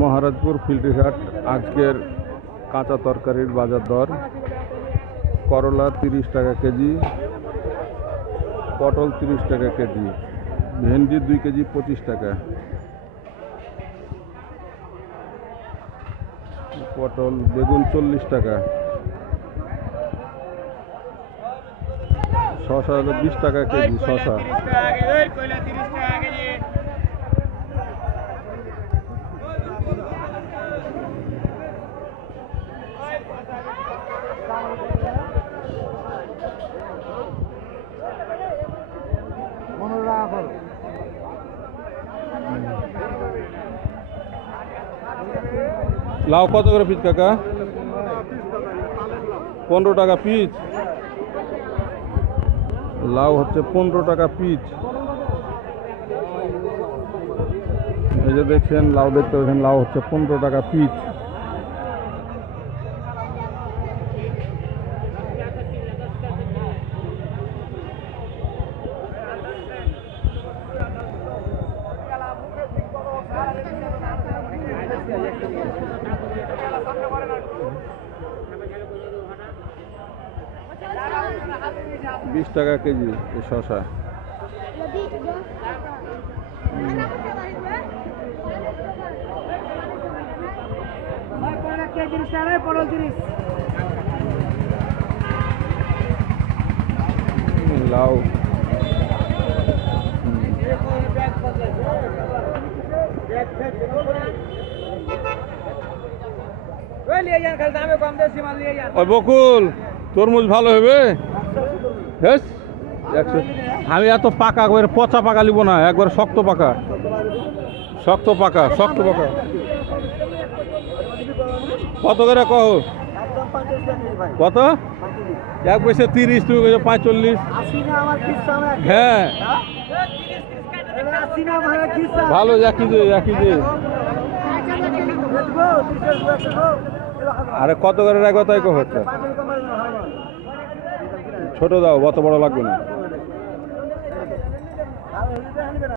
মহারাজপুর ফিল্টিঘাট আজকের কাঁচা তরকারির বাজার দর। করলা 30 টাকা কেজি, পটল 30 টাকা কেজি, ভেন্ডি 2 কেজি 25 টাকা, পটল বেগুন 40 টাকা, শসা হলো 20 টাকা কেজি, শসা লাউ কত করে পিস কাকা? 15 টাকা পিস। লাউ হচ্ছে 15 টাকা পিস। এই যে দেখছেন লাউ, দেখতে পাচ্ছেন লাউ হচ্ছে 15 টাকা পিস। বিশ টাকা কেজি এই শসা। লাউ বকুল, তরমুজ ভালো হবে? আমি এত পাকা একবার পচা পাকা নিব না, একবার শক্ত পাকা, শক্ত পাকা, শক্ত পাকা। কত করে কহ? কত? এক পয়সা 30, তুমি কইছো 45। হ্যাঁ ভালো, একই যে একই যে। আরে কত করে রাখবো তাই কহ? ছোট দাও, অত বড় লাগবে না।